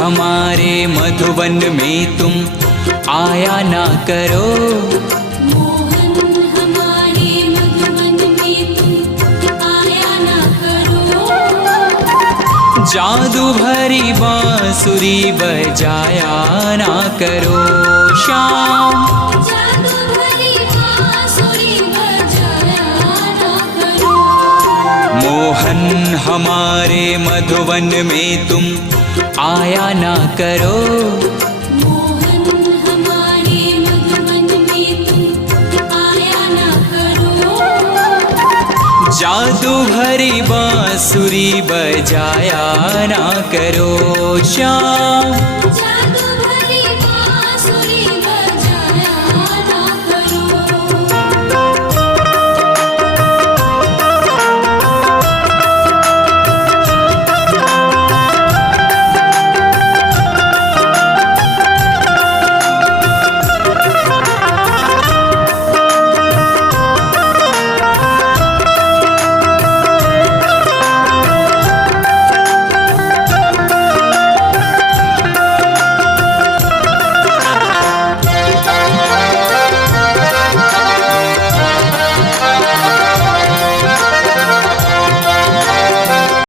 हमारे मधुवन में तुम आया ना करो। मोहन हमारे मधुवन में तुम आया ना करो। जादू भरी बांसुरी बजाया ना करो श्याम। जादू भरी बांसुरी बजाया ना करो। मोहन हमारे मधुवन में तुम आया ना करो। मोहन हमारे मधुवन में तुम आया ना करो। जादू भरी बांसुरी बजाया ना करो श्याम।